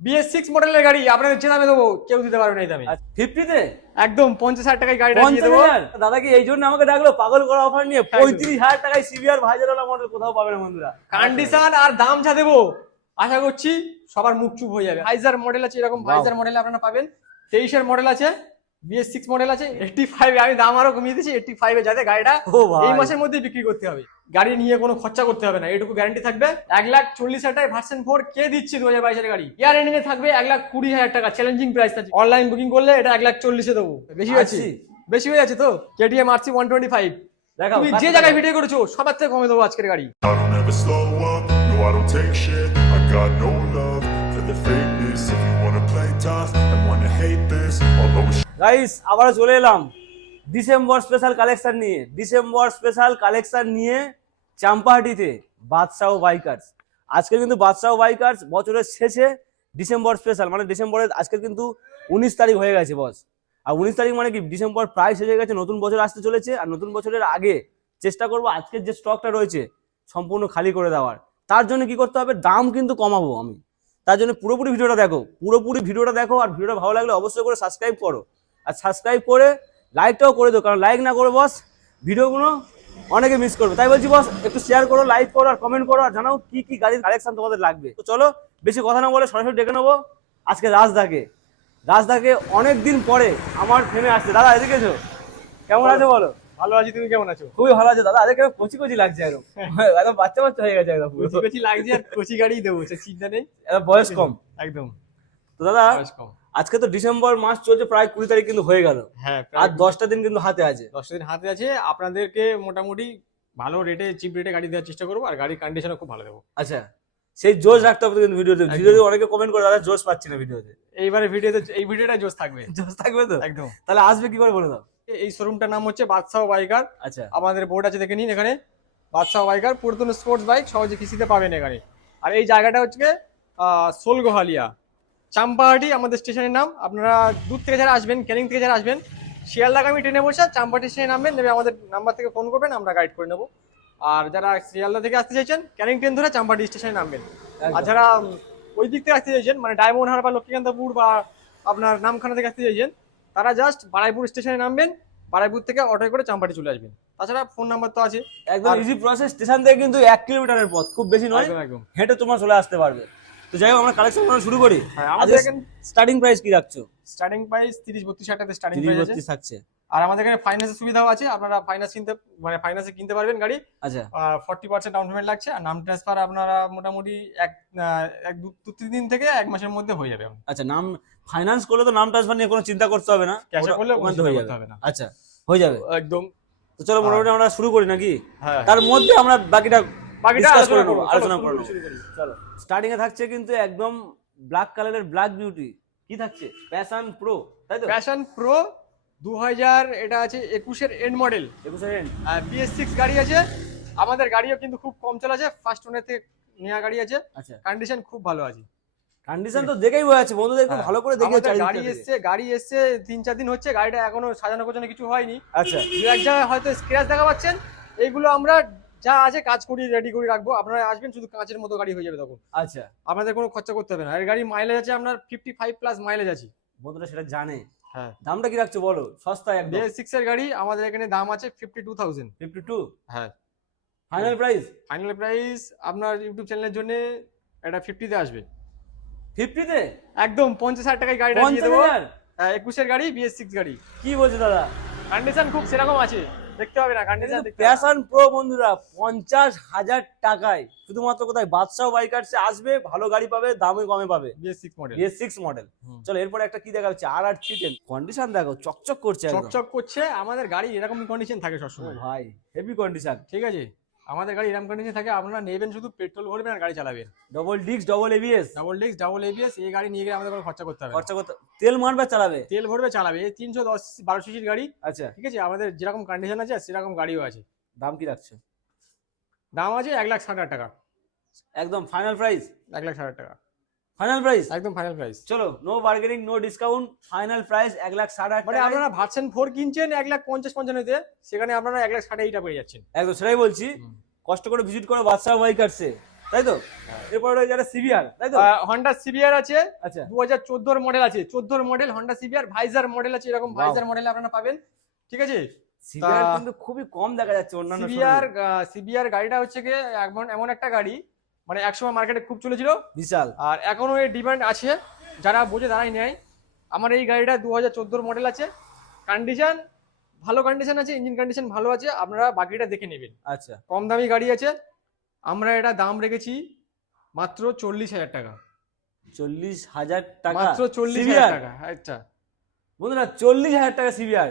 BS six মডেলের গাড়ি আপনাদের যে দামে দেবো কেউ দিতে পারবে না এই দামে। ফিফটিতে একদম পঞ্চাশ হাজার টাকায় গাড়ি দিয়ে দেবো। দাদা কি এই জন্য আমাকে ডাকলো? পাগল করা অফার নিয়ে পঁয়ত্রিশ হাজার টাকায় সিভিআর ভাইজারওয়ালা মডেল কোথাও পাবে না বন্ধুরা? কন্ডিশন আর দাম যা দেবো আশা করছি সবার মুখ চুপ হয়ে যাবে। ভাইজার মডেল আছে এরকম ভাইজার মডেল আপনারা পাবেন। তেইশের মডেল আছে বিএস সিক্স মডেল আছে এইটটি ফাইভ আমি দাম আরও কমিয়ে দিচ্ছি এইটটি ফাইভে যাতে গাড়িটা ও এই মাসের মধ্যে বিক্রি করতে হবে। গাড়ি নিয়ে কোনো খরচা করতে হবে না এটুকু গ্যারান্টি থাকবে। এক লাখ চল্লিশ হাজার টাকায় ভার্সন ফোর কে দিচ্ছে দু হাজার বাইশের গাড়ি? ইয়ার এন্ডিং এ থাকবে এক লাখ কুড়ি হাজার টাকা চ্যালেঞ্জিং প্রাইস আছে। অনলাইন বুকিং করলে এটা এক লাখ চল্লিশে দেবো। বেশি হয়েছে? বেশি হয়ে যাচ্ছে তো? KTM RC one twenty five দেখাও তুমি যে জায়গায় ভিডিও করেছ সবার থেকে কমে দেবো আজকের গাড়ি। I don't ever slow up, no I don't take shit. I got no love for the fakeness. If you wanna play tough and wanna hate this I'll always guys আবারও চলে এলাম। ডিসেম্বর স্পেশাল কালেকশন নিয়ে। December special collection নিয়ে চাম্পাহাটিতে বাদশাহ bikers. আজকে কিন্তু বাদশাহ বাইকার্স বছরের শেষে ডিসেম্বর স্পেশাল মানে ডিসেম্বরের আজকে কিন্তু উনিশ তারিখ হয়ে গেছে বস আর উনিশ তারিখ মানে কি? ডিসেম্বর প্রায় শেষ হয়ে গেছে, নতুন বছর আসতে চলেছে, আর নতুন বছরের আগে চেষ্টা করব আজকের যে স্টকটা রয়েছে সম্পূর্ণ খালি করে দেওয়ার। তার জন্য কি করতে হবে? দাম কিন্তু কমাবো আমি। তার জন্য পুরোপুরি ভিডিওটা দেখো। পুরোপুরি ভিডিওটা দেখো, আর ভিডিওটা ভালো লাগলে অবশ্যই করে সাবস্ক্রাইব করো। আর সাবস্ক্রাইব করে লাইকটাও করে দাও কারণ লাইক না করে বস ভিডিওগুলো অনেকে মিস করবে। তাই বলছি বস একটু শেয়ার করো লাইক করো আর কমেন্ট করো আর জানাও কি কি গাড়ির কালেকশন তোমাদের লাগবে। তো চলো বেশি কথা না বলে সরাসরি ডেকে নেব আজকে রাজদাকে। রাজদাকে অনেক দিন পরে আমার ফেমে আসছে। দাদা এদিকে এসো। কেমন আছে বলো? ভালো আছি তুমি কেমন আছো? খুবই ভালো আছে। দাদা আজকে কচি কচি লাগছে একদম। একদম বাচ্চা বাচ্চা হয়ে গেছে একদম কচি কচি লাগছে আর কচি গাড়ি দেবো সে চিন্তা নেই। বয়স কম। একদম। তো দাদা বয়স কম। আজকে তো ডিসেম্বর মাস চলছে প্রায় কুড়ি তারিখ কিন্তু হয়ে গেল। হ্যাঁ আর দশটা দিন কিন্তু হাতে আছে। দশটা দিন হাতে আছে। আপনাদেরকে মোটামুটি ভালো রেটে চিপ রেটে গাড়ি দেওয়ার চেষ্টা করব আর গাড়ির কন্ডিশনও খুব ভালো দেবো। আচ্ছা সেই জোশ রাখতে হবে কিন্তু ভিডিওতে ভিডিওতে অনেকে কমেন্ট করে দাদা জোশ পাচ্ছি না ভিডিওতে এইবারে ভিডিওতে এই ভিডিওটা জোস থাকবে। জোশ থাকবে তো? একদম। তাহলে আসবে কি করে বলে দাও? এই শোরুমটার নাম হচ্ছে বাদশাহ বাইকার। আচ্ছা। আমাদের বোর্ড আছে দেখে নিন এখানে। বাদশাহ বাইকার পুরাতন স্পোর্টস বাইক সহজে কিস্তিতে পাবেন এখানে। আর এই জায়গাটা হচ্ছে সোলগোহালিয়া। চাম্পাহাটি আমাদের স্টেশনের নাম। আপনারা দূর থেকে যারা আসবেন ক্যানিং থেকে যারা আসবেন শিয়ালদাগামী ট্রেনে বসে চাম্পাহাটি স্টেশনে নামবেন নেমে আমাদের নাম্বার থেকে ফোন করবেন আমরা গাইড করে নেব। আর যারা শিয়ালদা থেকে আসতে চাইছেন ক্যানিং ট্রেন ধরে চাম্পাহাটি স্টেশনে নামবেন। আর যারা ওই দিক থেকে আসতে চাইছেন মানে ডায়মন্ড হারবার বা লক্ষ্মীকান্তপুর বা আপনার নামখানা থেকে আসতে চাইছেন তারা জাস্ট বারাইপুর স্টেশনে নামবেন বারাইপুর থেকে অটোয় করে চাম্পাটি চলে আসবেন। তাছাড়া ফোন নাম্বার তো আছে। একদম ইজি প্রসেস স্টেশন থেকে কিন্তু এক কিলোমিটারের পথ খুব বেশি নয় একদম। হেঁটে তোমার চলে আসতে পারবে। তো যাই হোক আমরা কালেকশন করা শুরু করি। হ্যাঁ আমাদের এখানে স্টার্টিং প্রাইস কি রাখছো? স্টার্টিং প্রাইস তিরিশ বত্রিশ হাজার টাকা স্টার্টিং প্রাইস আছে। বত্রিশ থাকছে। আর আমাদের এখানে ফাইন্যান্সের সুবিধাও আছে আপনারা ফাইন্যান্স কিনতে মানে ফাইন্যান্সে কিনতে পারবেন গাড়ি। আচ্ছা। ফর্টি পার্সেন্ট ডাউন পেমেন্ট লাগছে আর নাম ট্রান্সফার আপনারা মোটামুটি এক এক দু তিন দিন থেকে এক মাসের মধ্যে হয়ে যাবে। আচ্ছা নাম ফাইন্যান্স করলে তো নাম ট্রান্সফার নিয়ে কোনো চিন্তা করতে হবে না। ওটা করলে হয়ে যাবে। হবে না। আচ্ছা হয়ে যাবে। একদম। তো চলো মোটামুটি আমরা শুরু করি নাকি? হ্যাঁ। তার মধ্যে আমরা বাকিটা বাকিটা আলোচনা আলোচনা। চলো স্টার্টিং এ থাকছে কিন্তু একদম ব্ল্যাক কালারের ব্ল্যাক বিউটি কি থাকছে? প্যাশন প্রো তাই তো? প্যাশন প্রো দু হাজার এটা আছে একুশের এন্ড মডেল একুশের end। বিএস সিক্স গাড়ি আছে। আমাদের গাড়িও কিন্তু খুব কম চলা আছে। ফার্স্ট ওনের থেকে নেওয়া গাড়ি আছে। আচ্ছা। কন্ডিশন খুব ভালো আছে। কন্ডিশন তো দেখেই বোঝা যাচ্ছে বন্ধুদের একটু হ্যাঁ। ভালো করে দেখে গাড়ি এসছে গাড়ি এসছে তিন চার দিন হচ্ছে গাড়িটা এখনও সাজানো গোছানো কিছু হয়নি। আচ্ছা। দু এক জায়গায় হয়তো স্ক্র্যাচ দেখা পাচ্ছেন। এইগুলো আমরা যা আছে কাজ করি রেডি করে রাখব। আপনারা আসবেন শুধু কাঁচের মতো গাড়ি হয়ে যাবে তখন। আচ্ছা। আপনাদের কোনো খরচা করতে হবে না। আর গাড়ি মাইলেজ আছে আপনার ফিফটি ফাইভ প্লাস মাইলেজ আছে। বন্ধুরা সেটা জানে। হ্যাঁ। দামটা কি রাখছো বলো? সস্তা একদম। বিএস সিক্স এর গাড়ি আমাদের এখানে দাম আছে fifty two thousand fifty two হ্যাঁ। ফাইনাল প্রাইস ফাইনাল প্রাইস আপনার ইউটিউব চ্যানেলের জন্য এটা ফিফটিতে আসবে। ফিফটিতে একদম পঞ্চাশ হাজার টাকায় গাড়িটা দিয়ে দেবো। হ্যাঁ, একুশের গাড়ি বিএস সিক্স গাড়ি। কি বলছো দাদা? কন্ডিশন খুব সেরকম আছে। দেখতে হবে না কন্ডিশন প্যাশন প্রো বন্ধুরা পঞ্চাশ হাজার টাকায় শুধুমাত্র কোথায় বাদশাহ আসবে ভালো গাড়ি পাবে দামে কমে পাবে। BS model BS six model চলো এরপরে একটা কি দেখা যাচ্ছে R R three ten condition দেখো চকচক করছে চকচক করছে আমাদের গাড়ি এরকম কন্ডিশন থাকে সবসময়। ভাই হেভি কন্ডিশন ঠিক আছে? আমাদের গাড়ি এরকম কন্ডিশন থাকে আপনারা নেবেন শুধু পেট্রোল ভরবেন আর গাড়ি চালাবেন। Double disc double ABS double disc double ABS এই গাড়ি নিয়ে গেলে আমাদের কোনো খরচা করতে হবে খরচা করতে তেল মারবে চালাবে? তেল ভরবে চালাবে। এই তিনশো দশ বারো সিসির গাড়ি আচ্ছা। ঠিক আছে? আমাদের যেরকম কন্ডিশন আছে সেরকম গাড়িও আছে। দাম কি রাখছে? দাম আছে এক লাখ ষাট হাজার টাকা। একদম ফাইনাল প্রাইস এক লাখ ষাট হাজার টাকা। ফাইনাল প্রাইস একদম ফাইনাল প্রাইস চলো no bargaining no discount final price এক লাখ ষাট মানে আপনারা ভার্সন ফোর কিনছেন এক লাখ পঞ্চাশ পঞ্চান্নতে সেখানে আপনারা এক লাখ ষাট এইটা পেয়ে যাচ্ছেন। একদম সেটাই বলছি। কষ্ট করে ভিজিট করো বাদশাহ বাইকার্সে তাই তো? এরপরে রয়েছে একটা সিভিআর তাই তো? হন্ডা সিবিআর আছে আচ্ছা। দু হাজার চোদ্দোর মডেল আছে চোদ্দোর model Honda CBR visor model আছে এরকম. ভাইজার মডেল আপনারা পাবেন ঠিক আছে? সিভিআর কিন্তু খুবই কম দেখা যাচ্ছে অন্যান্য সিবিআর showroom-এ। সিবিআর গাড়িটা হচ্ছে এমন এমন একটা গাড়ি মানে একসময় মার্কেটে খুব চলেছিল। বিশাল। আর এখনও এর ডিমান্ড আছে যারা বোঝে তারাই নেয়। আমার এই গাড়িটা দু হাজার চোদ্দোর মডেল আছে। কন্ডিশন ভালো কন্ডিশন আছে ইঞ্জিন কন্ডিশন ভালো আছে আপনারা বাকিটা দেখে নেবেন। আচ্ছা। কম দামি গাড়ি আছে আমরা এটা দাম রেখেছি মাত্র চল্লিশ হাজার টাকা। চল্লিশ হাজার টাকা মাত্র চল্লিশ হাজার টাকা আচ্ছা। বন্ধুরা চল্লিশ হাজার টাকা CVR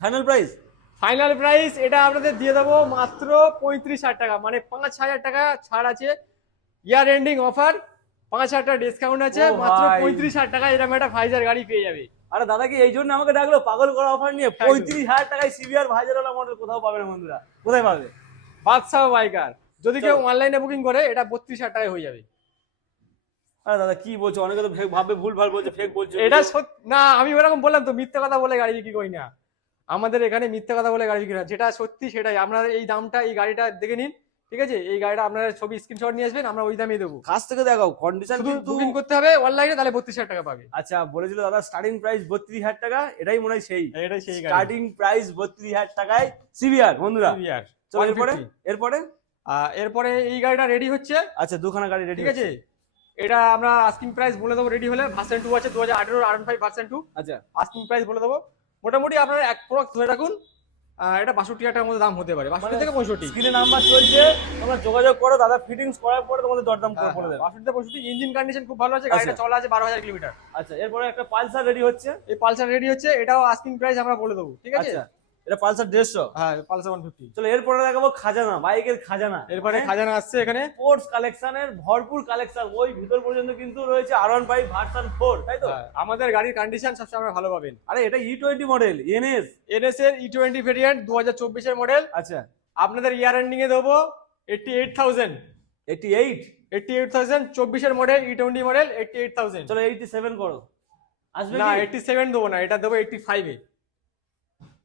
final price final price এটা আপনাদের দিয়ে দেবো মাত্র পঁয়ত্রিশ হাজার টাকা মানে পাঁচ হাজার টাকা ছাড় আছে ইয়ার এন্ডিং অফার পাঁচ হাজার টাকা ডিসকাউন্ট আছে মাত্র পঁয়ত্রিশ হাজার টাকা এরকম একটা ফাইজার গাড়ি পেয়ে যাবে। আরে দাদা কি এই জন্য আমাকে ডাকলো পাগল করা অফার নিয়ে পঁয়ত্রিশ হাজার টাকায় সিভিআর ভাইজারওয়ালা মডেল কোথাও পাবে না বন্ধুরা? কোথায় পাবে? বাদশাহ বাইকার। যদি কেউ অনলাইনে বুকিং করে এটা বত্রিশ হাজার টাকায় হয়ে যাবে। আরে দাদা কি বলছো? অনেকে তো ভাববে ভুল ভালো বলছে ফেক বলছো। এটা না আমি ওরকম বললাম তো মিথ্যে কথা বলে গাড়ি বিক্রি করি না। আমাদের এখানে মিথ্যে কথা বলে গাড়ি বিক্রি না। যেটা সত্যি সেটাই। আপনারা এই দামটা এই গাড়িটা দেখে নিন। ঠিক আছে? এই গাড়িটা আপনারা ছবি স্ক্রিনশট নিয়ে আসবেন আমরা ওই দামে দেবো। কাছ থেকে দেখাও কন্ডিশন কিন্তু বুকিং করতে হবে অনলাইনে তাহলে বত্রিশ হাজার টাকা পাবে। আচ্ছা বলেছিল দাদা স্টার্টিং প্রাইস বত্রিশ হাজার টাকা এটাই মনে হয় সেই। এটাই সেই গাড়ি। স্টার্টিং প্রাইস বত্রিশ হাজার টাকায় সিভিআর বন্ধুরা। CBR চলো এরপরে? এরপরে? এরপরে এই গাড়িটা রেডি হচ্ছে। আচ্ছা দুখানা গাড়ি রেডি ঠিক আছে? এটা আমরা আস্কিং প্রাইস বলে দেবো রেডি হলে ভার্সন টু আছে দু হাজার আঠেরো আর ফাইভ ভার্সন টু আচ্ছা। আস্কিং প্রাইস বলে দেবো। মোটামুটি আপনারা এক প্রোডাক্ট ধরে রাখুন। এটা বাষট্টি হাজার টাকার মধ্যে দাম হতে পারে বাষট্টি মানে থেকে পঁয়ষট্টি। স্ক্রিনে নাম্বার চলছে তোমরা যোগাযোগ করো দাদা ফিটিংস করার পরে তোমাদের দরদাম করে বলে দেবে। বাষট্টি থেকে পঁয়ষট্টি ইঞ্জিন কন্ডিশন খুব ভালো আছে গাড়িটা আচ্ছা। চলা আছে বারো হাজার কিলোমিটার আচ্ছা এরপরে একটা পালসার রেডি হচ্ছে? এই পালসার রেডি হচ্ছে এটাও আস্কিং প্রাইস আমরা বলে দেবো ঠিক আছে? আচ্ছা। এটা পালসার দেড়শো। হ্যাঁ পালসার ওয়ান ফিফটি চলো এরপরে দেখাবো খাজানা বাইকের খাজানা। এরপরে হ্যাঁ? খাজানা আসছে এখানে। স্পোর্টস কালেকশনের ভরপুর কালেকশন ওই ভিতর পর্যন্ত কিন্তু রয়েছে R one five version four তাই তো? হ্যাঁ, আমাদের গাড়ির কন্ডিশন সবসময় আমরা ভালো পাবেন। আরে এটা E twenty model NS NS এর ই টোয়েন্টি ভেরিয়েন্ট দু হাজার চব্বিশের মডেল আচ্ছা। আপনাদের ইয়ার এন্ডিং এ দেবো eighty eight thousand eighty eight eighty eight thousand চব্বিশের model E twenty model eighty eight thousand চলো এইটি সেভেন করো। আসবে না এইটটি সেভেন দেবো না এটা দেবো এইটটি ফাইভে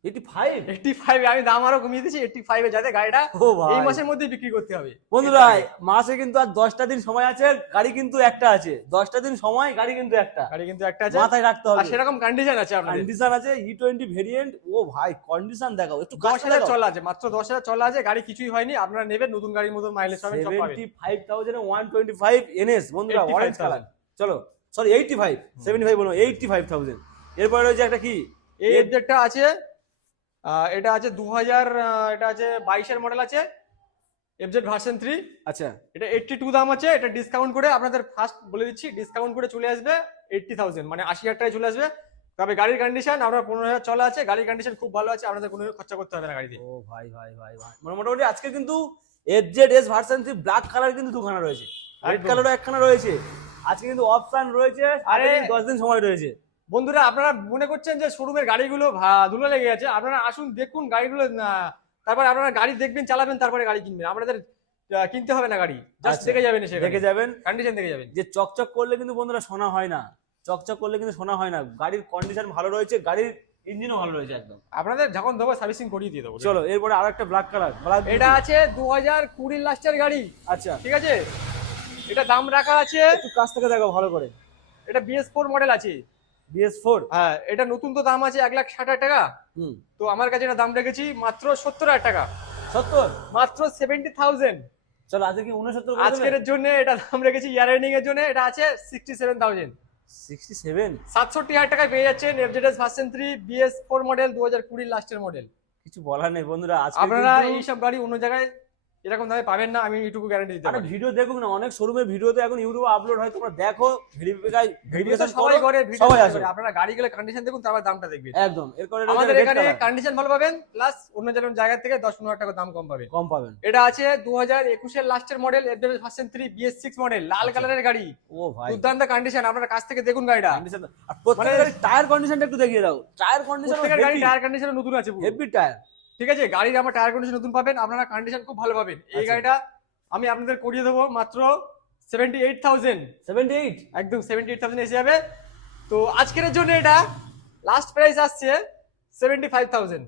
এইটি ফাইভ এইটটি ফাইভে আমি দাম আরও কমিয়ে দিচ্ছি এইটটি ফাইভে যাতে গাড়িটা ও ভাই। এই মাসের মধ্যেই বিক্রি করতে হবে। বন্ধুরা মাসে কিন্তু আর দশটা দিন সময় আছে গাড়ি কিন্তু একটা আছে। দশটা দিন সময় গাড়ি কিন্তু একটা। গাড়ি কিন্তু একটা আছে। মাথায় রাখতে হবে। সেরকম কন্ডিশন আছে আপনাদের। কন্ডিশন আছে ই টোয়েন্টি ভেরিয়েন্ট ও ভাই কন্ডিশন দেখাও একটু দশ হাজার চলা আছে মাত্র দশ হাজার চলা আছে গাড়ি কিছুই হয়নি আপনারা নেবেন নতুন গাড়ির মতো মাইলেজ পাবেন seventy five thousand one twenty five NS বন্ধুরা 85,000 অরেঞ্জ কালার চলো sorry eighty five seventy five বলো এইটটি ফাইভ থাউজেন্ড এরপরে রয়েছে একটা কি? এই এফজেডটা আছে এটা আছে দু হাজার এটা আছে বাইশের মডেল আছে এফজেড ভার্সন থ্রি আচ্ছা। এটা এইটটি টু দাম আছে এটা ডিসকাউন্ট করে আপনাদের ফার্স্ট বলে দিচ্ছি ডিসকাউন্ট করে চলে আসবে এইটটি থাউজেন্ড মানে আশি হাজার টাকায় চলে আসবে। তবে গাড়ির কন্ডিশন আপনার পনেরো হাজার চলা আছে গাড়ির কন্ডিশন খুব ভালো আছে আপনাদের কোনো খরচা করতে হবে না গাড়িতে। ও ভাই ভাই ভাই ভাই। মানে মোটামুটি আজকে কিন্তু F Z S version three black colour কিন্তু দুখানা রয়েছে। রেড। কালারও একখানা রয়েছে। আজকে কিন্তু অপশন রয়েছে আরে- দশ দিন সময় রয়েছে। বন্ধুরা আপনারা মনে করছেন যে শোরুমের গাড়িগুলো ধুলো লেগে গেছে? আপনারা আসুন দেখুন গাড়িগুলো তারপরে আপনারা গাড়ি দেখবেন চালাবেন তারপরে গাড়ি কিনবেন। আপনাদের কিনতে হবে না গাড়ি। জাস্ট আচ্ছা। দেখে যাবেন সেখানে দেখে যাবেন। কন্ডিশন দেখে যাবেন। যে চকচক করলে কিন্তু বন্ধুরা শোনা হয় না। চকচক করলে কিন্তু শোনা হয় না। গাড়ির কন্ডিশন ভালো রয়েছে গাড়ির ইঞ্জিনও ভালো রয়েছে একদম। আপনাদের যখন দেবো সার্ভিসিং করিয়ে দিয়ে দেবো চলো এরপরে আর একটা ব্ল্যাক কালার ব্ল্যাক এটা আছে দু হাজার কুড়ির লাস্টের গাড়ি। আচ্ছা। ঠিক আছে? এটা দাম রাখা আছে একটু কাছ থেকে দেখো ভালো করে। এটা বিএস ফোর মডেল আছে। বিএস ফোর হ্যাঁ এটা নতুন তো দাম আছে এক লাখ ষাট হাজার টাকা। হুম। তো আমার কাছে এটা দাম রেখেছি মাত্র সত্তর হাজার টাকা। সত্তর? মাত্র সেভেন্টি থাউজেন্ড চলো আজকে কি উনসত্তর আজকের জন্য এটা দাম রেখেছি ইয়ার এন্ডিং এর জন্য এটা আছে sixty seven thousand sixty seven সাতষট্টি হাজার টাকায় পেয়ে যাচ্ছেন FZS version three BS four model দু হাজার কুড়ির লাস্টের মডেল কিছু বলার নেই বন্ধুরা আপনারা এইসব গাড়ি অন্য জায়গায় এরকম দামে পাবেন না আমি এইটুকু গ্যারান্টি দিতে পারি। ভিডিও দেখুন না অনেক শোরুমের ভিডিওতে এখন ইউটিউবে আপলোড হয় তোমরা দেখো তো সবাই করে সবাই আসে। আপনারা গাড়িগুলো কন্ডিশন দেখুন তারপর দামটা দেখবেন। একদম এরপরে আমাদের এখানে কন্ডিশন ভালো পাবেন প্লাস অন্য যেরকম জায়গা থেকে দশ পনেরো টাকা দাম কম পাবেন। কম পাবেন। এটা আছে দু হাজার একুশের লাস্টের model FZS version three BS six model লাল আচ্ছা। কালারের গাড়ি। ও ভাই। দুর্দান্ত কন্ডিশন আপনারা কাছ থেকে দেখুন গাড়িটা। আর মানে- গাড়ির টায়ার কন্ডিশনটা একটু দেখিয়ে দাও। টায়ার কন্ডিশন গাড়ি টায়ার কন্ডিশন নতুন আছে পুরো। হেভি টায়ার ঠিক আছে? গাড়ির আমার টায়ার কন্ডিশন নতুন পাবেন আপনারা কন্ডিশন খুব ভালো পাবেন। এই আচ্ছা। গাড়িটা আমি আপনাদের করিয়ে দেবো মাত্র seventy eight thousand seventy eight একদম সেভেন্টি এইট থাউজেন্ড এসে যাবে। তো আজকের জন্য এটা লাস্ট প্রাইস আসছে সেভেন্টি ফাইভ থাউজেন্ড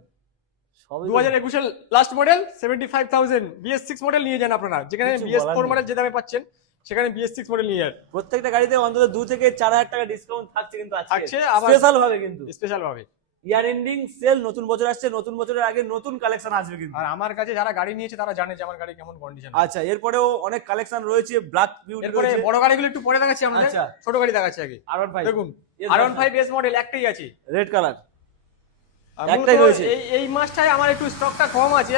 দু হাজার একুশের last model seventy five thousand BS six model নিয়ে যান আপনারা। যেখানে বিএস ফোর মডেল যে দামে পাচ্ছেন সেখানে বিএস সিক্স মডেল নিয়ে যান। প্রত্যেকটা গাড়িতে অন্তত দু থেকে চার হাজার টাকা ডিসকাউন্ট থাকছে কিন্তু থাকছে, স্পেশাল ভাবে কিন্তু। স্পেশাল ভাবে। ইয়ার এন্ডিং সেল নতুন বছর আসছে নতুন বছরের আগে নতুন কালেকশন আসবে কিন্তু। আর আমার কাছে যারা গাড়ি নিয়েছে তারা জানে যে আমার গাড়ি কেমন কন্ডিশন আচ্ছা এরপরেও অনেক কালেকশন রয়েছে ব্ল্যাক বিউটি এরপরে বড় গাড়িগুলো একটু পরে দেখাচ্ছি আমাদের আচ্ছা। ছোট গাড়ি দেখাচ্ছি আগে। আর ওয়ান ফাইভ দেখুন R one five S model একটাই আছে। রেড কালার একটাই রয়েছে। এই এই মাসটায় আমার একটু স্টকটা কম আছে।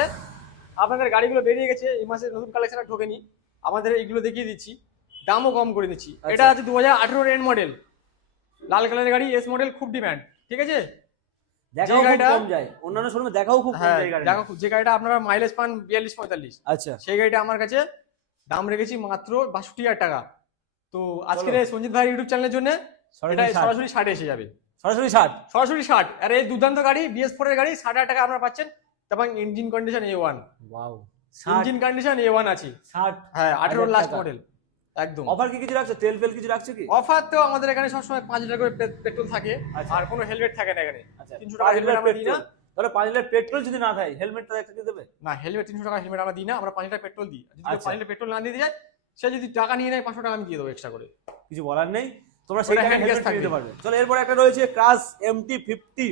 আপনাদের গাড়িগুলো বেরিয়ে গেছে এই মাসে নতুন কালেকশন ঢোকেনি। আমাদের এইগুলো দেখিয়ে দিচ্ছি। দামও কম করে দিচ্ছি। আচ্ছা। এটা আছে দু হাজার আঠেরোর এন্ড মডেল লাল কালারের গাড়ি এস মডেল খুব ডিমান্ড ঠিক আছে? দেখাও খুব কম যায়। অন্যান্য শোরুমে দেখাও খুব কম হ্যাঁ যায় গাড়ি যে গাড়িটা আপনারা মাইলেজ পান বিয়াল্লিশ পঁয়তাল্লিশ। আচ্ছা। সেই গাড়িটা আমার কাছে দাম রেখেছি মাত্র বাষট্টি হাজার টাকা। তো আজকের সঞ্জিত ভাই ইউটিউব চ্যানেলের জন্য এটা সরাসরি ষাট। এসে যাবে। সরাসরি ষাট। সরাসরি ষাট। আর এই দুর্দান্ত গাড়ি বিএস ফোর এর গাড়ি ষাট হাজার টাকা আপনারা পাচ্ছেন। এবং engine condition A one wow engine condition A one আছে। ষাট। হ্যাঁ আঠেরো লাস্ট মডেল একদম। অফার কি কিছু রাখছো? তেল ফেল কিছু রাখছো কি? অফার তো আমাদের এখানে সবসময় পাঁচ লিটার করে পেট্রোল থাকে আচ্ছা। আর কোনো হেলমেট থাকে না এখানে। আচ্ছা। তিনশো টাকা helmet আমরা দিই না। তাহলে পাঁচ লিটার পেট্রোল যদি না থাকে হেলমেটটা একটা দিয়ে দেবে? না হেলমেট তিনশো টাকা হেলমেট আমরা দিই না আমরা পাঁচ লিটার পেট্রোল দিই। যদি আচ্ছা। পাঁচ লিটার পেট্রোল না দিয়ে যায় সে যদি টাকা নিয়ে নেয় পাঁচশো টাকা আমি দিয়ে দেবো এক্সট্রা করে। কিছু বলার নেই? তোমরা সেই hand gas দিতে পারবে। চলো এরপর একটা রয়েছে ক্রাস এমটি ফিফটি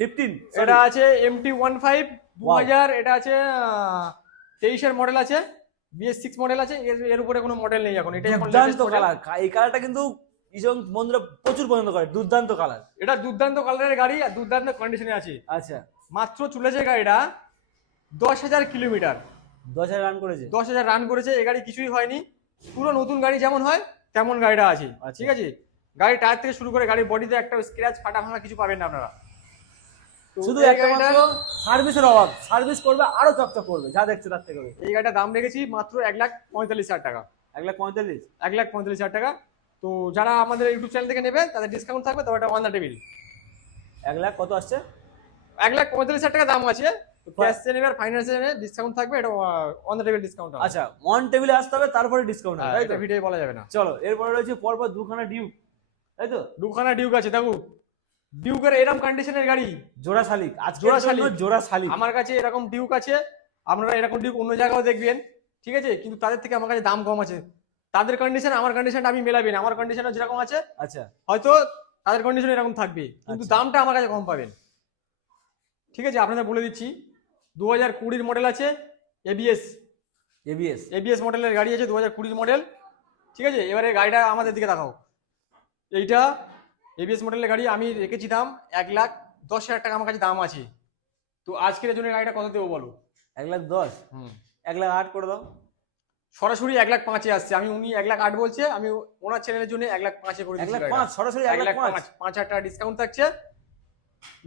ফিফটিন এটা আছে এমটি ওয়ান ফাইভ দু হাজার এটা আছে তেইশের মডেল আছে। বিএস সিক্স মডেল আছে এর উপরে কোনো মডেল নেই এখন এটাই এখন দুর্দান্ত কালার এই কালারটা কিন্তু ইজন বন্ধুরা প্রচুর পছন্দ করে দুর্দান্ত কালার এটা দুর্দান্ত কালারের গাড়ি আর দুর্দান্ত কন্ডিশনে আছে। আচ্ছা। মাত্র চলেছে গাড়িটা দশ হাজার কিলোমিটার। দশ হাজার রান করেছে। দশ হাজার রান করেছে এই গাড়ি কিছুই হয়নি। পুরো নতুন গাড়ি যেমন হয় তেমন গাড়িটা আছে। আচ্ছা। ঠিক আছে? গাড়ি টায়ার থেকে শুরু করে গাড়ির বডিতে একটা স্ক্র্যাচ ফাটা ভাঙা কিছু পাবেন না আপনারা। শুধু একটা সার্ভিসের অভাব। সার্ভিস করবে আরও চকচক করবে যা দেখছ তার থেকে। এই গাড়িটার দাম রেখেছি মাত্র এক লাখ পঁয়তাল্লিশ হাজার টাকা। এক লাখ পঁয়তাল্লিশ? এক লাখ পঁয়তাল্লিশ হাজার টাকা। তো যারা আমাদের ইউটিউব চ্যানেল থেকে নেবে তাদের ডিসকাউন্ট থাকবে তবে এটা অন দ্য টেবিল এক লাখ কত আসছে? এক লাখ পঁয়তাল্লিশ হাজার টাকা দাম আছে। ক্যাশ নেবে আর ফাইন্যান্সে নেবে ডিসকাউন্ট থাকবে এটা অন দ্য টেবিল ডিসকাউন্ট আচ্ছা ওয়ান টেবিলে আসতে হবে তারপরে ডিসকাউন্ট হবে তাই তো? ভিডিও বলা যাবে না। চলো এরপরে রয়েছে পরপর দুখানা ডিউ তাই তো? দুখানা ডিউক আছে দেখো। ডিউকের এরকম কন্ডিশনের গাড়ি জোড়া শালিক। আজকে জোড়া শালিক। জোড়া শালিক। আমার কাছে এরকম ডিউক আছে আপনারা এরকম ডিউক অন্য জায়গাও দেখবেন ঠিক আছে? কিন্তু তাদের থেকে আমার কাছে দাম কম আছে। তাদের কন্ডিশন আমার কন্ডিশনটা আমি মেলাবি না। আমার কন্ডিশন যেরকম আছে আচ্ছা। হয়তো তাদের কন্ডিশন এরকম থাকবে কিন্তু আচ্ছা। দামটা আমার কাছে কম পাবেন। ঠিক আছে? আপনাদের বলে দিচ্ছি দু হাজার কুড়ির মডেল আছে এবিএস এবিএস এবিএস মডেলের গাড়ি আছে দু হাজার কুড়ির মডেল ঠিক আছে? এবারে গাড়িটা আমাদের দিকে দেখাও। এইটা এবিএস মডেলের গাড়ি আমি রেখেছি দাম এক লাখ দশ হাজার টাকা আমার কাছে দাম আছে। তো আজকের জন্য গাড়িটা কত দেবো বলো? এক লাখ দশ? এক লাখ আট করে দাও। সরাসরি এক লাখ পাঁচে আসছে। আমি উনি এক লাখ আট বলছে আমি ওনার চ্যানেলের জন্য এক লাখ পাঁচে করে দিচ্ছি পাঁচ সরাসরি এক লাখ পাঁচ। পাঁচ হাজার টাকা ডিসকাউন্ট থাকছে।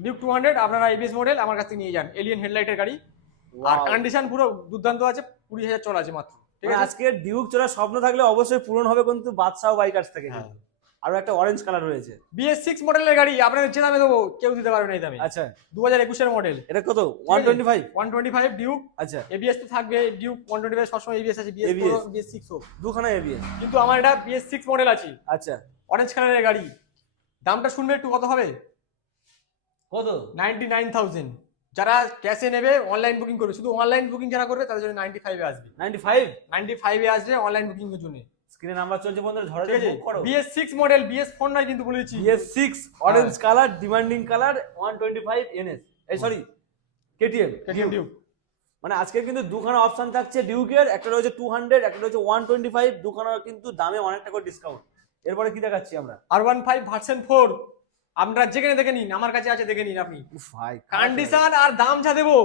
ডিউক টু হান্ড্রেড আপনারা এবিএস মডেল আমার কাছ থেকে নিয়ে যান। এলিয়ান হেডলাইটের গাড়ি। আর কন্ডিশন পুরো দুর্দান্ত আছে কুড়ি হাজার চলা আছে মাত্র। ঠিক মানে আছে? আজকে ডিউক চলার স্বপ্ন থাকলে অবশ্যই পূরণ হবে কিন্তু বাদশাহ বাইকার্স থেকে। হ্যাঁ। আরও একটা অরেঞ্জ কালার রয়েছে। বিএস সিক্স মডেলের গাড়ি আপনাদের যে দামে দেবো কেউ দিতে পারবে না এই দামে। আচ্ছা। দু হাজার একুশের মডেল এটা কত? One twenty five one twenty five Duke আচ্ছা এবিএস তো থাকবে ডিউক ওয়ান টোয়েন্টি ফাইভ সবসময় এবিএস আছে বিএস বিএস সিক্স হোক। দুখানা এবিএস কিন্তু আমার এটা বিএস সিক্স মডেল আছে। আচ্ছা। অরেঞ্জ কালারের গাড়ি। দামটা শুনবে একটু কত হবে? কত? নাইনটি নাইন থাউজেন্ড যারা ক্যাশে নেবে অনলাইন বুকিং করবে। শুধু অনলাইন বুকিং যারা করবে তাদের জন্য নাইনটি ফাইভে আসবে। নাইনটি ফাইভ নাইনটি ফাইভে আসবে অনলাইন বুকিং এর জন্য। স্ক্রিনে নাম্বার চলছে বন্ধুরা ঝড়ে ঠিক আছে? করো। BS six model BS four নয় কিন্তু বলে দিচ্ছি। BS six orange colour demanding colour one twenty five NS এই সরি কেটিএম KTM ডিউক মানে আজকে কিন্তু দুখানা অপশন থাকছে ডিউকের একটা রয়েছে টু হান্ড্রেড একটা রয়েছে ওয়ান টোয়েন্টি ফাইভ দুখানা কিন্তু দামে অনেকটা করে ডিসকাউন্ট এরপরে কি দেখাচ্ছি আমরা? R one five version four আপনারা যেখানে দেখে নিন আমার কাছে আছে দেখে নিন আপনি। উফ, ভাই কন্ডিশন আর দাম যা দেবো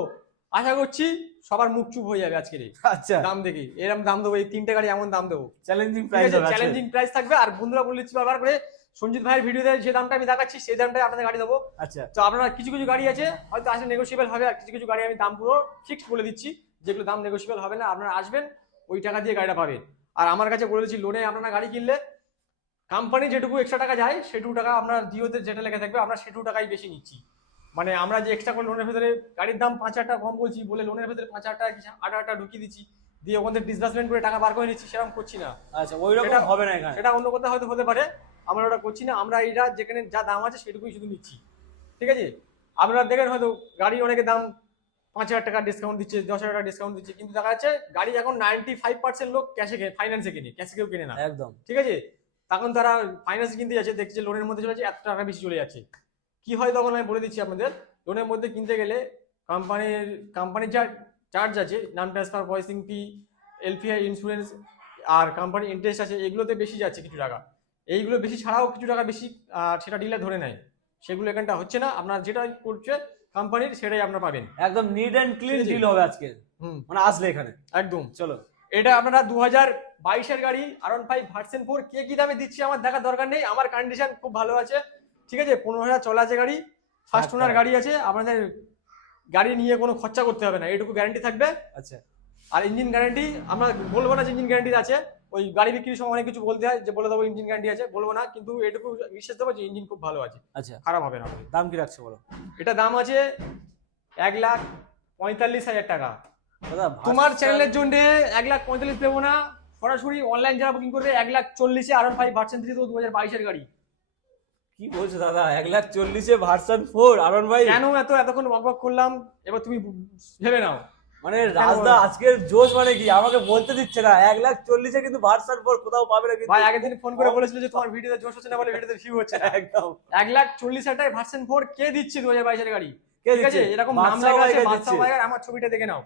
আশা করছি সবার মুখ চুপ হয়ে যাবে আজকের এই। আচ্ছা। দাম দেখে। এরকম দাম দেবো এই তিনটে গাড়ি এমন দাম দেবো। চ্যালেঞ্জিং প্রাইস চ্যালেঞ্জিং প্রাইস থাকবে। আর বন্ধুরা বলে দিচ্ছি বারবার করে সঞ্জিত ভাইয়ের ভিডিওতে যে দামটা আমি দেখাচ্ছি সেই দামটাই আপনাদের গাড়ি দেবো। আচ্ছা। তো আপনারা কিছু কিছু গাড়ি আছে হয়তো আসলে নেগোসিয়েবল হবে আর কিছু কিছু গাড়ি আমি দাম পুরো ফিক্সড বলে দিচ্ছি যেগুলো দাম নেগোসিয়েবল হবে না আপনারা আসবেন ওই টাকা দিয়ে গাড়িটা পাবেন। আর আমার কাছে বলে দিচ্ছি লোনে আপনারা গাড়ি কিনলে কোম্পানি যেটুকু এক্সট্রা টাকা যায় সেটুকু টাকা আপনার জিওতে যেটা লেখা থাকবে আমরা সেটুকু টাকাই বেশি নিচ্ছি। মানে আমরা যে এক্সট্রা করে লোনের ভেতরে গাড়ির দাম পাঁচ হাজার টাকা কম বলছি বলে লোনের ভেতরে পাঁচ হাজার টাকা কি আট হাজার টাকা ঢুকিয়ে দিচ্ছি দিয়ে ওখান থেকে ডিসবার্সমেন্ট করে টাকা বার করে নিচ্ছি সেরকম করছি না। আচ্ছা ওই রকম হবে না এখানে। সেটা অন্য কোথাও হয়তো হতে পারে আমরা ওটা করছি না আমরা এইটা যেখানে যা দাম আছে সেটুকুই শুধু নিচ্ছি। ঠিক আছে? আপনারা দেখেন হয়তো গাড়ি অনেকে দাম পাঁচ হাজার টাকা ডিসকাউন্ট দিচ্ছে দশ হাজার টাকা ডিসকাউন্ট দিচ্ছে কিন্তু দেখা যাচ্ছে গাড়ি এখন নাইনটি ফাইভ পার্সেন্ট লোক ক্যাশে কেনে ফাইন্যান্সে কিনে ক্যাশে কেউ কিনে না। একদম। ঠিক আছে? তখন তারা ফাইন্যান্স কিনতে যাচ্ছে দেখছে লোনের মধ্যে চলে যাচ্ছে এত টাকা বেশি চলে যাচ্ছে। কি হয় তখন আমি বলে দিচ্ছি আপনাদের লোনের মধ্যে কিনতে গেলে কোম্পানির কোম্পানির যা চার্জ আছে নাম transfer processing fee LPI insurance আর কোম্পানি ইন্টারেস্ট আছে এগুলোতে বেশি যাচ্ছে কিছু টাকা। এইগুলো বেশি ছাড়াও কিছু টাকা বেশি সেটা ডিলার ধরে নেয়। সেগুলো এখানটা হচ্ছে না আপনার যেটা করছে কোম্পানির সেটাই আপনারা পাবেন। একদম নিড অ্যান্ড ক্লিন ডিল হবে আজকে। হুম। মানে আসলে এখানে। একদম। চলো। এটা আপনারা দু হাজার বাইশের গাড়ি R one five version four কে কি দামে দিচ্ছে আমার দেখার দরকার নেই আমার কন্ডিশন খুব ভালো আছে। ঠিক আছে? পনেরো হাজার চলা আছে গাড়ি ফার্স্ট ওনার গাড়ি আছে আপনাদের গাড়ি নিয়ে কোনো খরচা করতে হবে না এটুকু গ্যারান্টি থাকবে। আচ্ছা। আর ইঞ্জিন গ্যারান্টি আমরা বলব না যে ইঞ্জিন গ্যারান্টি আছে ওই গাড়ি বিক্রির সময় অনেক কিছু বলতে হয় যে বলে দেবো ইঞ্জিন গ্যারান্টি আছে বলব না কিন্তু এটুকু বিশ্বাস দেবো যে ইঞ্জিন খুব ভালো আছে। আচ্ছা। খারাপ হবে না। দাম কি রাখছে বলো? এটা দাম আছে এক লাখ পঁয়তাল্লিশ হাজার টাকা। দাদা তোমার চ্যানেলের জন্য এক লাখ পঁয়তাল্লিশ দেবো না সরাসরি অনলাইন যারা বুকিং করবে এক লাখ চল্লিশে আর ফাইভ ভার্সেন থ্রি তো দু হাজার বাইশের গাড়ি। কি বলছো দাদা? এক লাখ চল্লিশে ভার্সন ফোর আরন ভাই। কেন এত এতক্ষণ বকবক করলাম? এবার তুমি ভেবে নাও। মানে রাজদা আজকের জোশ মানে কি? আমাকে বলতে দিচ্ছে না। এক লাখ চল্লিশে কিন্তু ভার্সন ফোর কোথাও পাবে না কিন্তু ভাই আগের দিন ফোন করে বলেছিল যে তোমার ভিডিওতে জোশ হচ্ছে না বলে ভিডিওতে ভিউ হচ্ছে না। একদম। এক লাখ চল্লিশ হাজার ভার্সন ফোর কে দিচ্ছে দু হাজার বাইশের গাড়ি? কে দিচ্ছে? এরকম নাম লেখা আছে বাদশাহ। আমার ছবিটা দেখে নাও।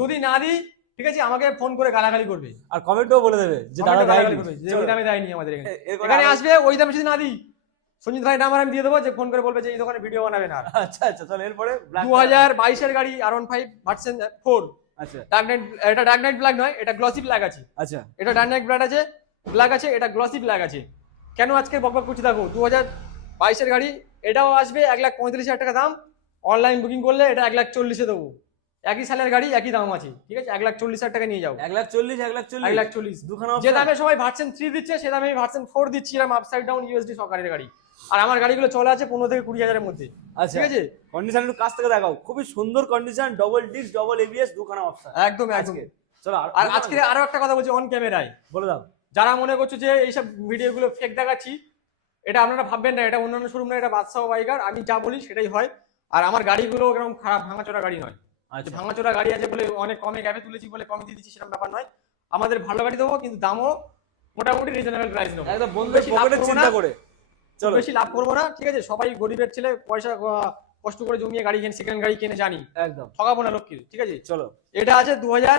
যদি না দিই ঠিক আছে আমাকে ফোন করে গালাগালি করবে। আর কমেন্টও বলে দেবে যে দাদা গালাগালি দেয়নি। করবে। যে ওই দামে দেয়নি আমাদের এখানে। এখানে আসবে ওই দামে যদি না দিই সঞ্জিত ভাই নাম্বার আমি দিয়ে দেবো যে ফোন করে বলবে যে এই দোকানে ভিডিও বানাবে না। আচ্ছা আচ্ছা চলো এরপরে দু হাজার বাইশের গাড়ি R one five version four আচ্ছা। ডার্ক নাইট এটা ডার্ক নাইট ব্ল্যাক নয় এটা গ্লসি ব্ল্যাক আছে। আচ্ছা। এটা ডার্ক নাইট ব্ল্যাক আছে ব্ল্যাক আছে এটা গ্লসি ব্ল্যাক আছে। কেন আজকে বকবক করছি দেখো দু হাজার বাইশের গাড়ি এটাও আসবে এক লাখ পঁয়ত্রিশ হাজার টাকা দাম। অনলাইন বুকিং করলে এটা এক লাখ চল্লিশে দেবো। একই সালের গাড়ি একই দাম আছে ঠিক আছে? এক লাখ চল্লিশ হাজার টাকা নিয়ে যাও। এক লাখ চল্লিশ এক লাখ চল্লিশ। এক লাখ চল্লিশ। দুখানা যে দামে সবাই ভার্সেন থ্রি দিচ্ছে সে দামে ভার্সেন ফোর দিচ্ছি এরকম আপসাইড ডাউন ইউএসডি সরকারের গাড়ি। আর আমার গাড়িগুলো চলে আছে পনেরো থেকে কুড়ি হাজারের মধ্যে। আচ্ছা। ঠিক আছে? কন্ডিশন একটু কাছ থেকে দেখাও। খুবই সুন্দর condition double disc double ABS দুখানা অপশন একদম একদম। চলো আর আজকে আরও একটা কথা বলছি অন ক্যামেরায় বলে দাও। যারা মনে করছ যে এইসব ভিডিওগুলো ফেক দেখাচ্ছি এটা আপনারা ভাববেন না এটা অন্যান্য শোরুম না এটা বাদশাহ বাইকার আমি যা বলি সেটাই হয়। আর আমার গাড়িগুলো এরকম খারাপ ভাঙাচোরা গাড়ি নয়। আচ্ছা। ভাঙাচোরা গাড়ি আছে বলে অনেক কমে গ্যাপে তুলেছি বলে কমে দিয়ে দিচ্ছি সেরকম ব্যাপার নয়। আমাদের ভালো গাড়ি দেবো কিন্তু দামও মোটামুটি রিজনেবল প্রাইস নেব। একদম লাভ চিন্তা করে। চলো। বেশি লাভ করব না ঠিক আছে? সবাই গরিবের ছেলে পয়সা কষ্ট করে জমিয়ে গাড়ি কিনে সেকেন্ড গাড়ি কিনে জানি। একদম। ঠকাবো না লোককে ঠিক আছে? চলো। এটা আছে দু হাজার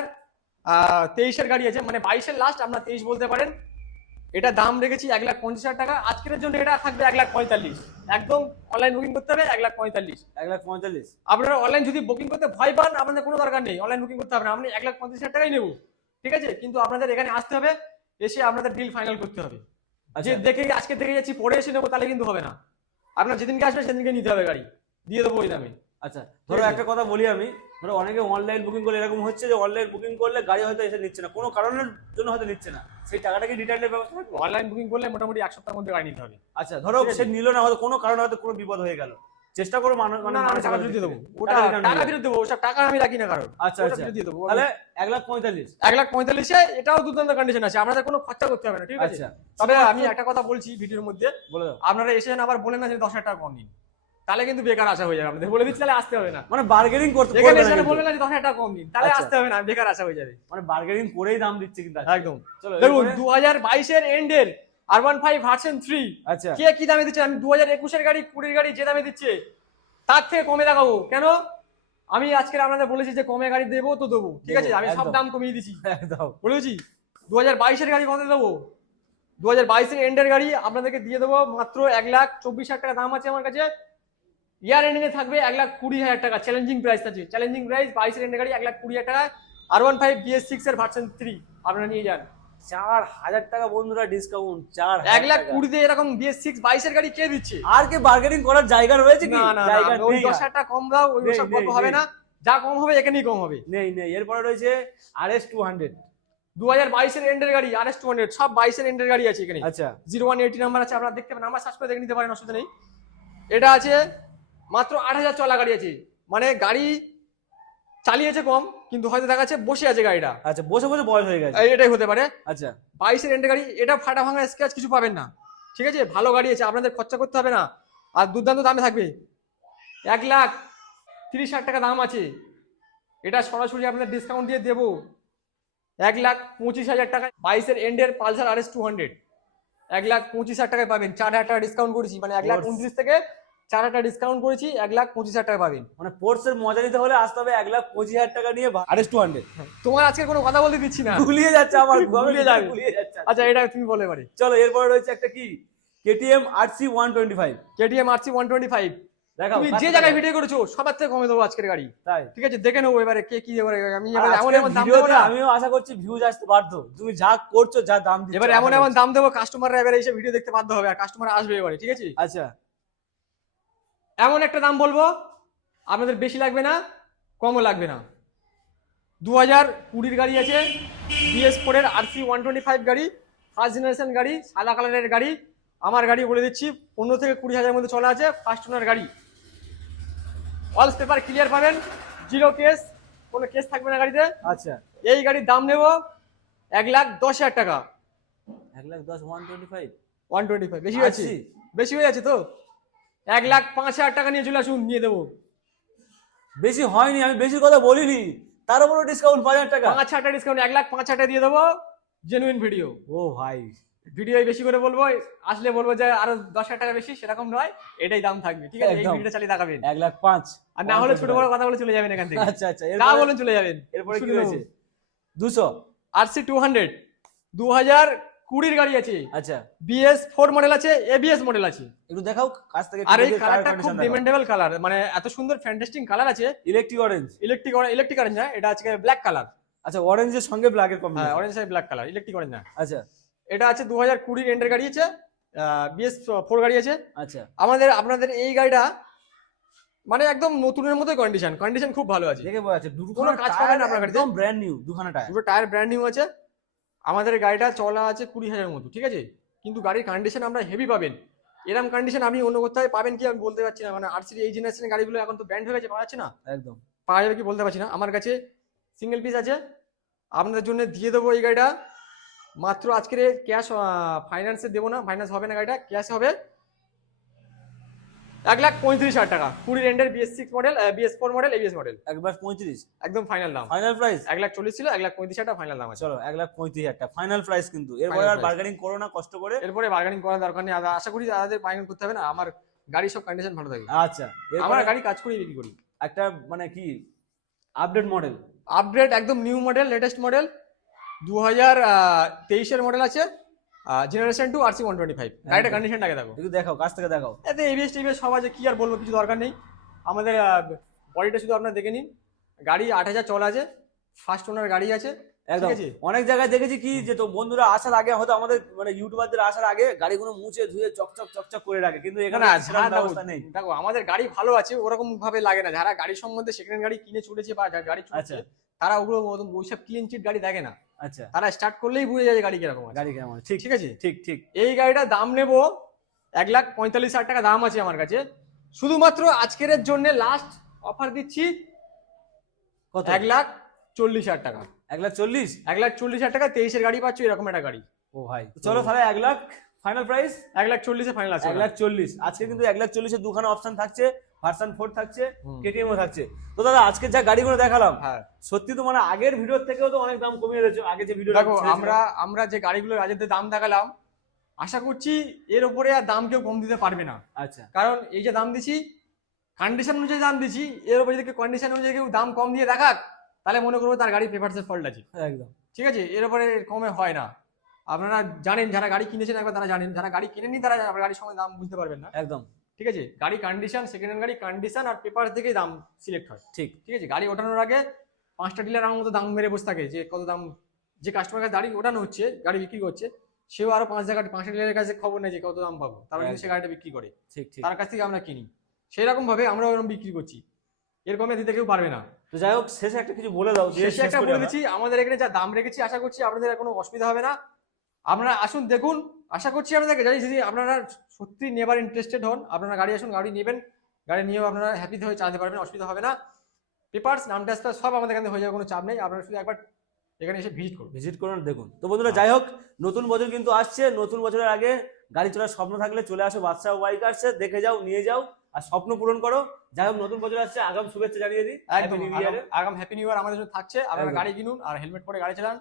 তেইশের গাড়ি আছে মানে বাইশের লাস্ট আপনার তেইশ বলতে পারেন। এটা দাম রেখেছি এক লাখ পঞ্চাশ হাজার টাকা। আজকের জন্য এটা থাকবে এক লাখ পঁয়তাল্লিশ। একদম অনলাইন বুকিং করতে হবে এক লাখ পঁয়তাল্লিশ। এক লাখ পঁয়তাল্লিশ। আপনারা অনলাইন যদি বুকিং করতে ভয় পান আপনাদের কোনো দরকার নেই। অনলাইন বুকিং করতে হবে না। আপনি এক লাখ পঞ্চাশ হাজার টাকাই নেব ঠিক আছে? কিন্তু আপনাদের এখানে আসতে হবে এসে আপনাদের ডিল ফাইনাল করতে হবে। যে আচ্ছা। দেখে আজকে দেখে যাচ্ছি পরে এসে নেব তাহলে কিন্তু হবে না। আপনার যেদিনকে আসবে সেদিনকে নিতে হবে গাড়ি। দিয়ে দেবো ওই দামে। আচ্ছা ধরো একটা কথা বলি আমি। ধরো অনেকে অনলাইন বুকিং করলে এরকম হচ্ছে যে অনলাইন বুকিং করলে গাড়ি হয়তো এসে নিচ্ছে না। কোনো কারণের জন্য হয়তো নিচ্ছে না। সেই টাকাটা কি রিটার্নের ব্যবস্থা অনলাইন বুকিং করলে মোটামুটি এক সপ্তাহের মধ্যে গাড়ি নিতে হবে। আচ্ছা ধরো সে নিল না হয়তো কোনো কারণে হয়তো কোনো বিপদ হয়ে গেল। চেষ্টা করো মানুষ মানে আমি টাকা ফেরত দিয়ে দেবো। ওটা টাকা ফেরত দেবো ওসব টাকা আমি রাখি না কারণ আচ্ছা আচ্ছা। দিয়ে দেবো তাহলে এক লাখ পঁয়তাল্লিশ। এক লাখ পঁয়তাল্লিশে এটাও দুর্দান্ত কন্ডিশন আছে আপনাদের কোনো খরচা করতে হবে না ঠিক আছে? আচ্ছা। তবে আমি একটা কথা বলছি ভিডিওর মধ্যে। বলে দাও। আপনারা এসে যেন আবার বলেন না যে দশ হাজার টাকা কম নিন তাহলে কিন্তু বেকার আসা হয়ে যাবে আপনাদের। বলে দিচ্ছি তাহলে আসতে হবে না। মানে বার্গেনিং করতে এখানে এসে না বলবেন না যে দশ হাজার টাকা কম নিন তাহলে আচ্ছা। আসতে হবে না বেকার আসা হয়ে যাবে। মানে বার্গেনিং করেই দাম দিচ্ছে কিন্তু। একদম। চলো দেখুন? দু হাজার বাইশের এন্ডের R one five version three আচ্ছা। কে কি দামে দিচ্ছে? আমি দু হাজার একুশের গাড়ি কুড়ির গাড়ি যে দামে দিচ্ছে তার থেকে কমে দেখাবো। কেন? আমি আজকে আপনাদের বলেছি যে কমে গাড়ি দেবো তো দেবো। ঠিক আছে? আমি সব দাম কমিয়ে দিছি বলেছি দু হাজার বাইশের গাড়ি কত দেবো? দু হাজার বাইশের এন্ডের গাড়ি আপনাদেরকে দিয়ে দেবো মাত্র এক লাখ চব্বিশ হাজার টাকা। দাম আছে আমার কাছে। ইয়ার এন্ডিং এ থাকবে এক লাখ কুড়ি হাজার টাকা। চ্যালেঞ্জিং প্রাইস আছে। চ্যালেঞ্জিং প্রাইস বাইশের এন্ডের গাড়ি এক লাখ কুড়ি হাজার টাকা। R one five BS six এর ভার্সন থ্রি আপনারা নিয়ে যান। চার হাজার টাকা বন্ধুরা ডিসকাউন্ট চার এক লাখ। কুড়িতে এরকম বিএস সিক্স বাইশের গাড়ি কে দিচ্ছে? আর কি বার্গেনিং করার জায়গা রয়েছে কি? না ওই দশ। হাজার টাকা কম দাও ওই সব হবে না। যা কম হবে এখানেই কম হবে। নেই নেই এরপরে রয়েছে আর এস টু হান্ড্রেড দু হাজার বাইশের এন্ডের গাড়ি আর এস টু হান্ড্রেড সব বাইশের এন্ডের গাড়ি আছে এখানে। আচ্ছা। জিরো ওয়ান এইটি নাম্বার আছে আপনারা দেখতে পারেন নাম্বার সার্চ করে দেখে নিতে পারেন অসুবিধা নেই। এটা আছে মাত্র আট হাজার চলা গাড়ি আছে। মানে গাড়ি চালিয়েছে কম কিন্তু হয়তো দেখা যাচ্ছে বসে আছে গাড়িটা। আচ্ছা বসে বসে বয়স হয়ে গেছে। এটাই হতে পারে। আচ্ছা। বাইশের এন্ডের গাড়ি এটা ফাটা ভাঙা স্ক্র্যাচ কিছু পাবেন না। ঠিক আছে? ভালো গাড়ি আছে আপনাদের খরচা করতে হবে না। আর দুর্দান্ত দামে থাকবে। এক লাখ তিরিশ হাজার টাকা দাম আছে। এটা সরাসরি আপনাদের ডিসকাউন্ট দিয়ে দেবো। এক লাখ পঁচিশ হাজার টাকা বাইশের এন্ডের Pulsar R S two hundred এক লাখ পঁচিশ হাজার টাকায় পাবেন। চার হাজার টাকা ডিসকাউন্ট করেছি। মানে এক লাখ. উনত্রিশ থেকে চার হাজার টাকা ডিসকাউন্ট করেছি এক লাখ পঁচিশ হাজার টাকা পাবেন। মানে পোর্টসের মজা নিতে হলে আসতে হবে এক লাখ পঁচিশ হাজার টাকা নিয়ে আরএস টু হান্ড্রেড তোমার আজকে কোনো কথা বলতে দিচ্ছি না। গুলিয়ে যাচ্ছে আমার গুলিয়ে যাচ্ছে। আচ্ছা এটা তুমি বলে এবারে চলো এরপরে রয়েছে একটা কি? KTM RC one twenty five KTM RC one twenty five দেখাও তুমি যে জায়গায় ভিডিও করেছ সবার থেকে কমে দেবো আজকের গাড়ি। তাই। ঠিক আছে দেখে নেব এবারে কে কি এবারে আমি এবার এমন এমন দাম দেবো না। আমিও আশা করছি ভিউজ আসতে বাধ্য। তুমি যা করছ যা দাম দিচ্ছ এবার এমন এমন দাম দেবো কাস্টমাররা এবারে এসে ভিডিও দেখতে বাধ্য হবে আর কাস্টমার আসবে এবারে ঠিক আছে? আচ্ছা। এমন একটা দাম বলব আপনাদের বেশি লাগবে না কমও লাগবে না। দু হাজার কুড়ির গাড়ি আছে বিএস ফোরের আরসি ওয়ান টোয়েন্টি ফাইভ গাড়ি ফার্স্ট জেনারেশন গাড়ি সাদা কালারের গাড়ি। আমার গাড়ি বলে দিচ্ছি পনেরো থেকে কুড়ি হাজারের মধ্যে চলা আছে ফার্স্ট ওনার গাড়ি। অল পেপার ক্লিয়ার পাবেন জিরো কেস কোনো কেস থাকবে না গাড়িতে। আচ্ছা। এই গাড়ির দাম নেব এক লাখ দশ হাজার টাকা। এক লাখ দশ one twenty five one twenty five বেশি হয়েছে। আশি। বেশি হয়ে যাচ্ছে তো? এক লাখ পাঁচ হাজার টাকা নিয়ে চলে আসুন নিয়ে দেবো। বেশি হয়নি আমি বেশি কথা বলিনি। তার উপরে ডিসকাউন্ট পাঁচ হাজার টাকা। পাঁচ হাজার ডিসকাউন্ট এক লাখ পাঁচ হাজার দিয়ে দেবো জেনুইন ভিডিও ও ভাই। ভিডিও বেশি করে বলব আসলে বলব যে আরও দশ হাজার টাকা বেশি সেরকম নয় এটাই দাম থাকবে ঠিক আছে? এই ভিডিওটা চালিয়ে দেখাবেন। এক লাখ পাঁচ। আর না হলে ছোট বড় কথা বলে চলে যাবেন এখান থেকে। আচ্ছা আচ্ছা বলেন চলে যাবেন। এরপরে কি হয়েছে। দুশো। আরসি টু হান্ড্রেড দু হাজার কুড়ির গাড়ি আছে। আচ্ছা। বিএস ফোর মডেল আছে এবিএস মডেল আছে। একটু দেখাও কাছ থেকে আর এই কালারটা খুব ডিমান্ডেবল কালার মানে এত সুন্দর ফ্যান্টাস্টিং কালার আছে। Electric orange electric electric orange না এটা আজকে ব্ল্যাক কালার আচ্ছা অরেঞ্জের সঙ্গে ব্ল্যাকের হ্যাঁ combination orange side black colour electric orange না। আচ্ছা। এটা আছে দু হাজার কুড়ির এন্ডের গাড়ি আছে বিএস ফোর গাড়ি আছে। আচ্ছা। আমাদের আপনাদের এই গাড়িটা মানে একদম নতুনের মতোই কন্ডিশন কন্ডিশন খুব ভালো আছে। দেখে বোঝা যাচ্ছে কোনো কাজ পাবেন আপনার গাড়িতে? একদম ব্র্যান্ড নিউ দুখানা টায়ার দুটো টায়ার ব্র্যান্ড নিউ আছে। আমাদের গাড়িটা চলা আছে কুড়ি হাজার মতো ঠিক আছে? কিন্তু গাড়ির কন্ডিশন আমরা হেভি পাবেন। এরম কন্ডিশন আপনি অন্য কোথায় পাবেন কি আমি বলতে পারছি না। মানে আরসির এই জেনারেশনের গাড়িগুলো এখন তো ব্যান্ড হয়ে গেছে পাওয়া যাচ্ছে না? একদম। পাওয়া যাবে কি বলতে পারছি না। আমার কাছে সিঙ্গেল পিস আছে। আপনাদের জন্য দিয়ে দেবো এই গাড়িটা। মাত্র আজকের ক্যাশ ফাইন্যান্সে দেবো না। ফাইন্যান্স হবে না গাড়িটা। ক্যাশ হবে এক লাখ পঁয়ত্রিশ হাজার টাকা। কুড়ি রেন্ডের BS six model BS four model ABS model একবার পঁয়ত্রিশ। একদম ফাইনাল দাম। ফাইনাল প্রাইস এক লাখ চল্লিশ ছিল এক লাখ পঁয়ত্রিশ হাজার ফাইনাল দাম আছে। চলো এক লাখ পঁয়ত্রিশ হাজার টাকা। ফাইনাল প্রাইস কিন্তু। এরপরে আর। বার্গেনিং করো না কষ্ট করে। এরপরে বার্গেনিং করার দরকার নেই। আশা করি দাদাদের বার্গেনিং করতে হবে না আমার গাড়ি সব কন্ডিশন ভালো থাকে আচ্ছা আমার গাড়ি কাজ করেই বিক্রি করি। একটা মানে কি? আপডেট মডেল আপডেট একদম নিউ মডেল লেটেস্ট মডেল দু হাজার তেইশের মডেল আছে। Generation two RC one twenty five গাড়িটা একদম। কন্ডিশনটাকে দেখো। একটু দেখাও কাছ থেকে দেখাও। এতে এবিএস টিভিএস সব আছে কি আর বলব কিছু দরকার নেই। আমাদের বডিটা শুধু আপনারা দেখে নিন। গাড়ি আট হাজার চলা আছে ফার্স্ট ওনার গাড়ি আছে একদম। অনেক জায়গায় দেখেছি কি যে তো বন্ধুরা আসার আগে হয়তো আমাদের মানে ইউটিউবারদের আসার আগে গাড়িগুলো মুছে ধুয়ে চকচক চকচক করে রাখে কিন্তু এখানে দেখো ব্যবস্থা নেই। দেখো আমাদের গাড়ি ভালো আছে ওরকম ভাবে লাগে না। যারা গাড়ি সম্বন্ধে সেকেন্ড গাড়ি কিনে ছুটেছে বা গাড়ি ছুটছে আচ্ছা। তারা ওগুলো ওইসব ক্লিন চিট গাড়ি দেখে না। আচ্ছা। তারা স্টার্ট করলেই বুঝে যায় গাড়ি কীরকম গাড়ি কেমন ঠিক ঠিক আছে? ঠিক ঠিক। এই গাড়িটার দাম নেব এক লাখ পঁয়তাল্লিশ হাজার টাকা দাম আছে আমার কাছে। শুধুমাত্র আজকের জন্য লাস্ট অফার দিচ্ছি কত? এক লাখ চল্লিশ হাজার টাকা। এক লাখ চল্লিশ? এক লাখ চল্লিশ হাজার টাকা তেইশের গাড়ি পাচ্ছ এরকম একটা গাড়ি। ও ভাই চলো তাহলে এক লাখ ফাইনাল প্রাইস এক লাখ চল্লিশে ফাইনাল আছে এক লাখ চল্লিশ। আজকে কিন্তু এক লাখ চল্লিশের দুখানা অপশন থাকছে। ভার্সন ফোর থাকছে হুম। কেটিএমও থাকছে। তো দাদা আজকে যা গাড়িগুলো দেখালাম হ্যাঁ। সত্যি তো মানে আগের ভিডিওর থেকেও তো অনেক দাম কমিয়ে দিয়েছে আগে যে ভিডিও দেখো আমরা আমরা যে গাড়িগুলো রাজ্যের দাম দেখালাম আশা করছি এর উপরে আর দাম কেউ কম দিতে পারবে না। আচ্ছা। কারণ এই যে দাম দিছি কন্ডিশন অনুযায়ী দাম দিছি এর উপরে যদি কন্ডিশন অনুযায়ী কেউ দাম কম দিয়ে দেখাক তাহলে মনে করব তার গাড়ি পেপারসের ফল্ট আছে। একদম। ঠিক আছে? এর উপরে কমে হয় না। আপনারা জানেন যারা গাড়ি কিনেছেন একবার তারা জানেন যারা গাড়ি কিনেনি তারা গাড়ির সময় দাম বুঝতে পারবেন না। একদম। ঠিক আছে? গাড়ি কন্ডিশন সেকেন্ড হ্যান্ড গাড়ি কন্ডিশন আর পেপার থেকেই দাম সিলেক্ট হয়। ঠিক। ঠিক আছে? গাড়ি ওঠানোর আগে পাঁচটা ডিলার আমার মতো দাম মেরে বসে থাকে যে কত দাম যে কাস্টমার কাছে গাড়ি ওঠানো হচ্ছে গাড়ি বিক্রি করছে সেও আরও পাঁচ জায়গা পাঁচটা ডিলারের কাছে খবর নেই যে কত দাম পাবো। তারপর কিন্তু সে গাড়িটা বিক্রি করে ঠিক ঠিক। তার কাছ থেকে আমরা কিনি। সেই রকম ভাবে আমরা ওরকম বিক্রি করছি। এর কমে দিতে কেউ পারবে না। তো যাই হোক শেষে একটা কিছু বলে দাও শেষে একটা বলে দিচ্ছি আমাদের এখানে যা দাম রেখেছি আশা করছি আপনাদের আর কোনো অসুবিধা হবে না। আপনারা আসুন দেখুন। আশা করছি আপনাদের জানি যদি আপনারা সত্যি নেবার ইন্টারেস্টেড হন। আপনারা গাড়ি আসুন গাড়ি নেবেন। গাড়ি নিয়েও আপনারা হ্যাপি হয়ে চালাতে পারবেন অসুবিধা হবে না। পেপার্স নাম ট্রান্সফার সব আমাদের এখানে হয়ে যাবে কোনো চাপ নেই। আপনারা শুধু একবার এখানে এসে ভিজিট করুন। ভিজিট করুন দেখুন। তো বন্ধুরা যাই হোক নতুন বছর কিন্তু আসছে। নতুন বছরের আগে গাড়ি চলার স্বপ্ন থাকলে চলে আসো বাদশাহ আসছে দেখে যাও নিয়ে যাও আর স্বপ্ন পূরণ করো। যাই হোক নতুন বছর আসছে আগাম শুভেচ্ছা জানিয়ে দিই। একদম। আগাম- হ্যাপি নিউ ইয়ার আমাদের জন্য থাকছে। আপনারা গাড়ি কিনুন আর হেলমেট পরে গাড়ি চালান।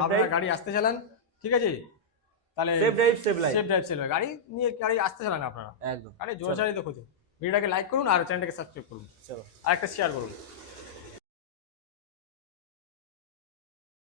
আপনারা গাড়ি আসতে চালান। ঠিক আছে? তাহলে safe drive safe life safe drive save গাড়ি নিয়ে গাড়ি আসতে চালান আপনারা। একদম। আরে জোর চালিয়ে দেখো ভিডিওটাকে লাইক করুন আর চ্যানেলটাকে সাবস্ক্রাইব করুন। চলো। আর একটা শেয়ার করুন।